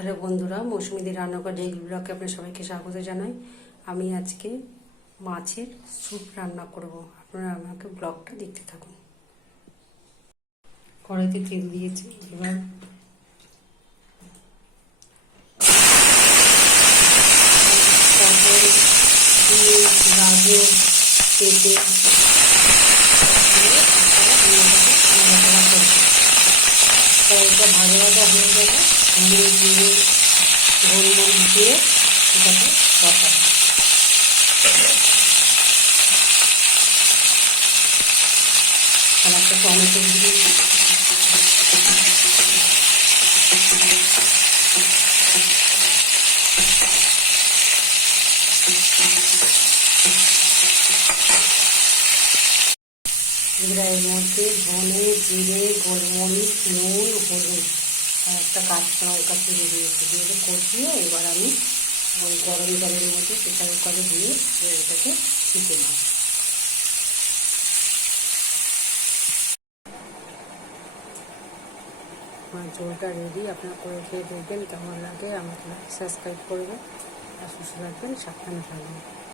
Hello বন্ধুরা, মৌসুমীদি রান্নাঘর daily ব্লগে আপনার সবাইকে স্বাগত জানাই। আমি আজকে মাছের স্যুপ রান্না করব। আপনারা আমাকে ব্লগটা দেখতে থাকুন। কড়াইতে তেল দিয়েছি, এবার পটল, বিনস, গাজর, পেঁপে এটা ভাজা ভাজা হয়ে যাবে। হলুদ দিয়ে গোলমরিচ দিয়ে এটাকে বসাবো। আর একটা টমেটো দিয়ে এর মধ্যে ধনে, জিরে, গোলমরিচ, নুন, হলুদ আর একটা কাঁচা লঙ্কা চিড়ে দিয়েছি। দিয়ে কষিয়ে এবার আমি ওই গরম জলের মধ্যে প্রেসার কুকারে দিয়ে এটাকে শিখে নেব। আমার ঝোলটা রেডি। আপনারা করে খেয়ে দেখবেন কেমন লাগে। আমাকে সাবস্ক্রাইব করবেন আর সুস্থ রাখবেন, সাবধানে থাকবেন।